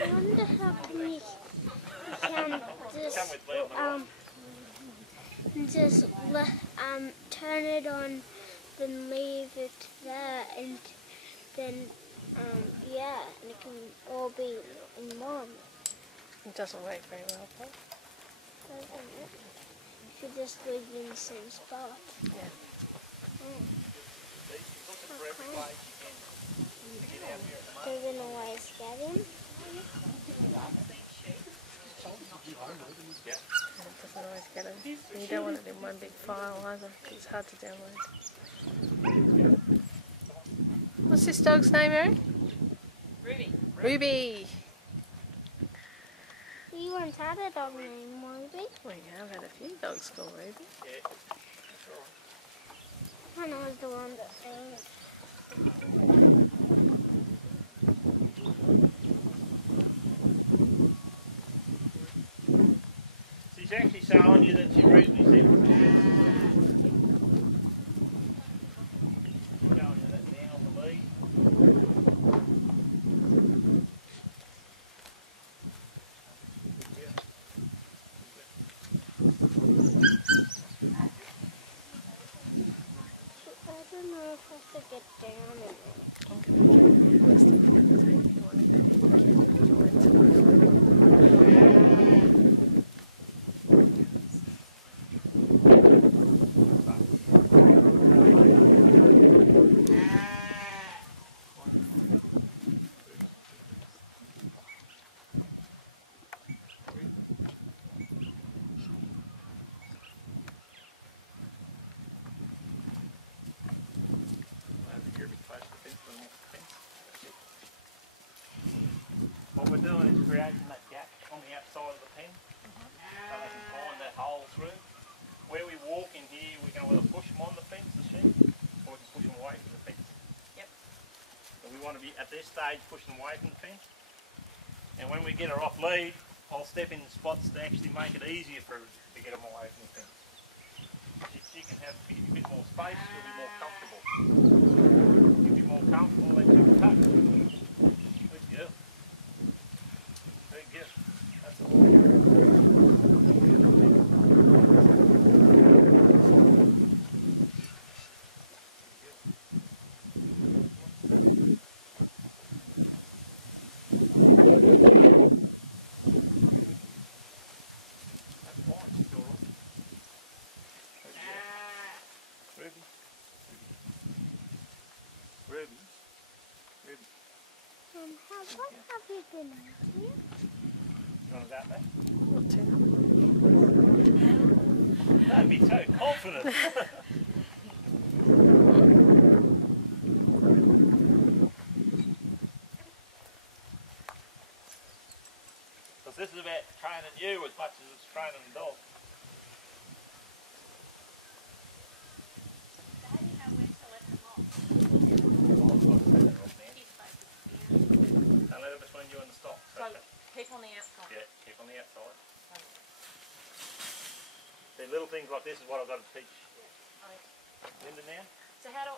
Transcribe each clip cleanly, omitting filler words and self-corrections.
I wonder how we can just turn it on, then leave it there, and then yeah, and it can all be in one. It doesn't work very well, Paul. Doesn't it? Should just leave it in the same spot. Yeah. Doesn't always get him. Yeah. It doesn't always get him. You don't want it in one big file either, because it's hard to download. What's this dog's name, Mary? Ruby. Ruby. You once had a dog named Ruby? We have had a few dogs called Ruby. Yeah. I was the one that sang. She's actually showing you that she Ruby's in. Showing you that now on the lead. I don't know if I should get down in it. What we're doing is creating that gap on the outside of the pen, so they can find that hole through. Where we walk in here, we can either push them on the fence, the sheep, or we can push them away from the fence. Yep. So we want to be, at this stage, pushing them away from the fence. And when we get her off lead, I'll step in spots to actually make it easier for her to get them away from the fence. She can have a bit more space, she'll be more comfortable. She'll be more comfortable, then she'll tuck. Good girl. Very good. That's all. What have you been up here? You want to go there? Not too. Don't be so confident. Because this is about training you as much as it's training the dog. Don't let it between you and the stock. So keep on the outside. Yeah, keep on the outside. See, little things like this is what I've got to teach Linda now. So how do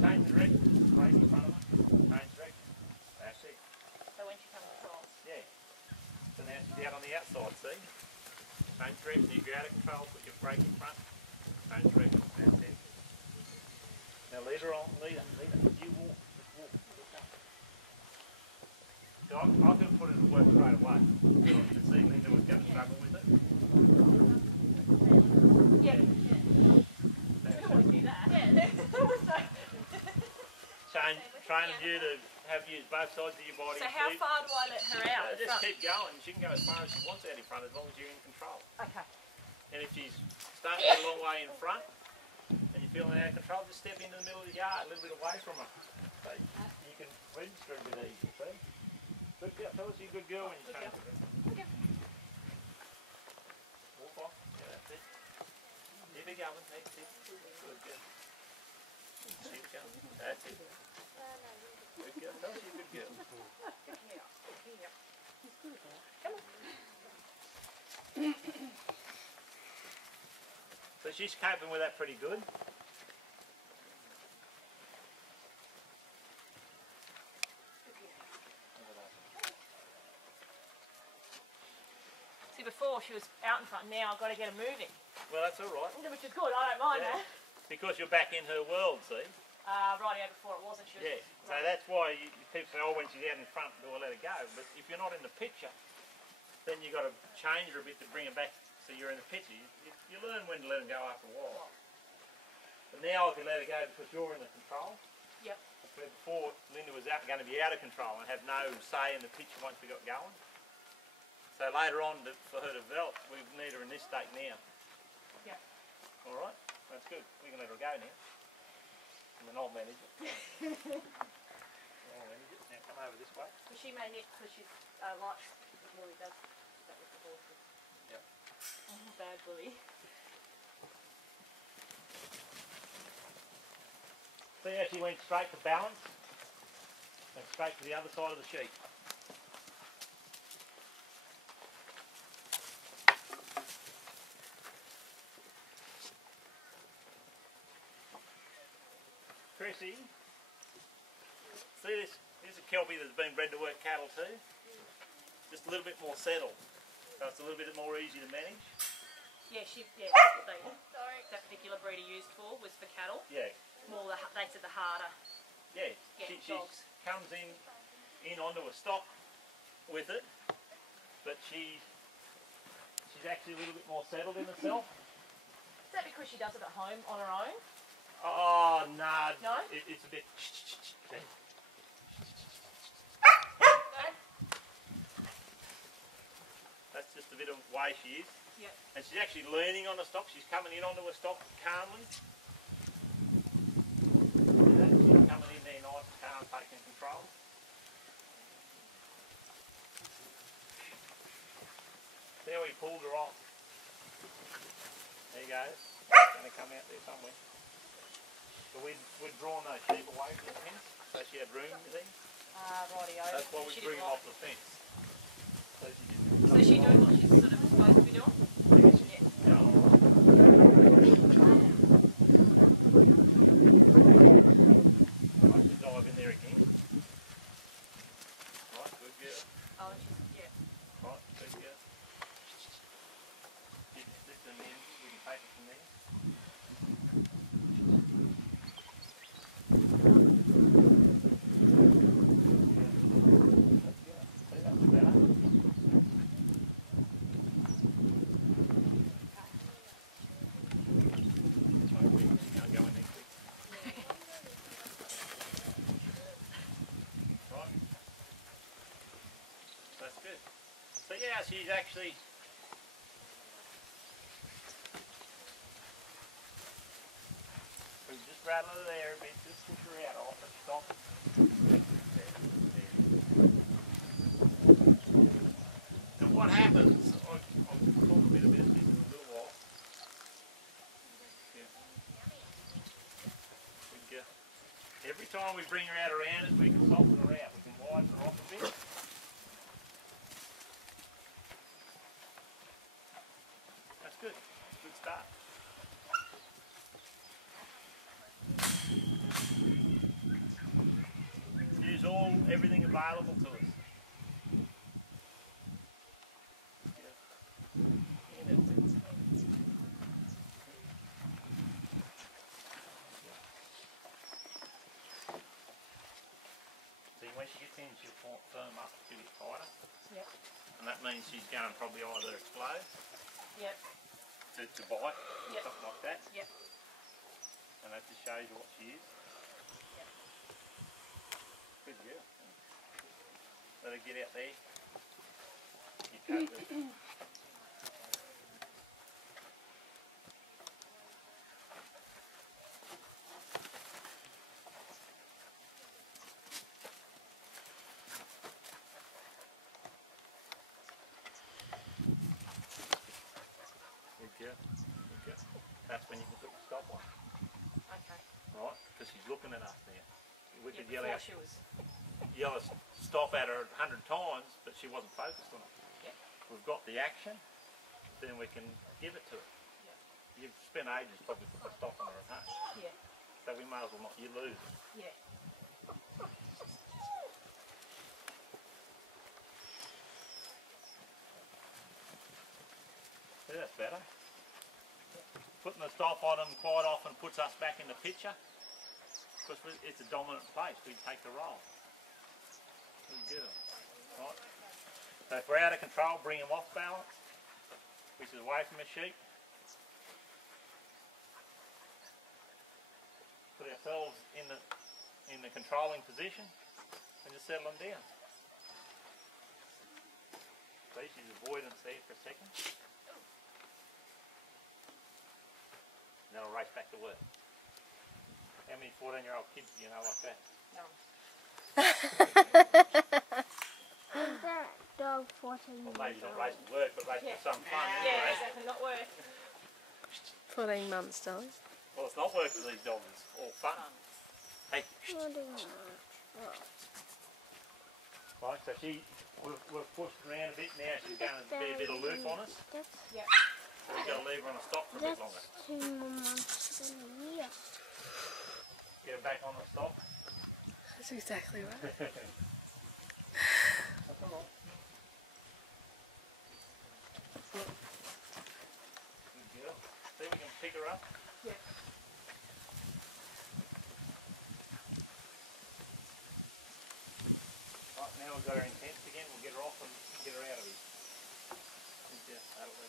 Change direction, place in front of her. Change direction. That's it. so when she comes across? Yeah. So now she's out on the outside, see? Change direction, you go out of control, put your brake in front. Change direction, that's it. Now lead her on, lead her. You walk, just walk. So I could have put it to work straight away. To see Linda was going to struggle with it. Yeah. You can always do that. Yeah. Training you to have used both sides of your body. So how far do I let her out? Just keep going. She can go as far as she wants out in front as long as you're in control. Okay. And if she's starting to get a long way in front and you're feeling out of control, just step into the middle of the yard, a little bit away from her. So you can register a bit easier, see? Good girl. Tell us you're a good girl when you change it. Okay. Walk off. Yeah, that's it. Keep it going. That's it. Good girl. Keep it going. That's it. Good girl. Tell us you're a good girl. So she's coping with that pretty good. you before, she was out in front. Now I've got to get her moving. Well, that's all right. Which is good, I don't mind Yeah. that. Because you're back in her world, see? Rightio, before it wasn't. She was Yeah. So that's why people say, oh, when she's out in front, do I let her go? But if you're not in the picture, then you've got to change her a bit to bring her back so you're in the picture. You learn when to let her go after a while. But now I can let her go because you're in the control. Yep. Where before Linda was going to be out of control and have no say in the picture once we got going. So later on, for her to develop, we need her in this state now. Yep. All right, that's good. We can let her go now. And then I'll manage it. I'll manage it. Now come over this way. But she may nip because she's likes Lily does that with the horses. Yep. Bad bully. So yeah, she went straight to balance and straight to the other side of the sheet. Chrissy, see this? Here's a Kelpie that's been bred to work cattle too. Just a little bit more settled, so it's a little bit more easy to manage. Yeah, that's what that particular breed are used for, was for cattle. Yeah. More, they said the harder. Yeah, Yeah, she dogs. comes in onto a stock with it, but she's actually a little bit more settled in herself. Is that because she does it at home on her own? Oh no, No? It's a bit. That's just a bit of the way she is. Yep. And she's actually leaning on the stock. She's coming in onto a stock calmly. She's coming in there nice and calm, taking control. There we pulled her off. There you go. It's going to come out there somewhere. So we'd drawn those sheep away from the fence, so she had room there. Rightio. That's why we She bring didn't them off the fence. So she didn't. So she doing what she's sort of supposed to be doing? Yeah. Just dive in there again. Right, good girl. Oh, yeah. Right, good girl. This and then we can take it from there. That's better. Can't go in there quick. Right. That's good. So yeah, she's actually we just rattle her there a bit, just push her out off and stop. And what happens, I'll talk a bit about this in a little while. Yeah. Every time we bring her out around it, we can soften her out. We can widen her off a bit. That's good. Good start. Use everything available to us. See, when she gets in, she'll firm up a bit tighter. Yep. And that means she's going to probably either explode Yep. to bite, Yep. something like that. Yep. And that just shows you what she is. Yep. Good girl. Let her get out there. You can't do it. Good girl. Good girl. That's when you can put the stop on. Okay. Right? Because she's looking at us now. We could Yeah, yell before out, she was. yell a stop at her 100 times, but she wasn't focused on it. Yep. We've got the action, then we can give it to her. Yep. You've spent ages probably putting a stop on her at home, Yeah. so we may as well not. You lose it. Yeah. See, that's better. Putting the stop on them quite often puts us back in the picture because it's a dominant place. We take the role. Good girl. Right. So if we're out of control, bring them off balance, which is away from the sheep. Put ourselves in the controlling position and just settle them down. See, she's avoidance there for a second. Then I'll race back to work. How many 14-year-old kids do you know like that? No. Is that dog 14 Well, maybe years not old? race to work, but race Yeah. for some fun Yeah, anyway. exactly. Not work. 14 months, darling. Well, it's not work with these dogs, it's all fun. Hey, right, so we've pushed around a bit now, she's going to be a bit aloof on us. That's, Yep. So we've got to leave her on a stop for a bit longer. that's 2 more months than a year. Get her back on the stop. That's exactly right. Come on. Good girl. See if we can pick her up. Yeah. Right, now we've got her in tents again, we'll get her off and get her out of here. Yeah, that'll do.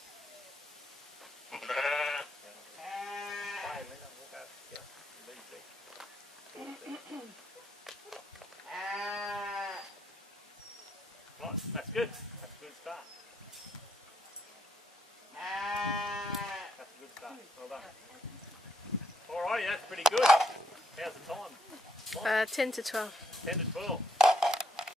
Hey, Linda, walk over. Yeah, leave there. Right, that's good. That's a good start. That's a good start. Well done. Alrighty, that's pretty good. How's the time? 10 to 12. 10 to 12.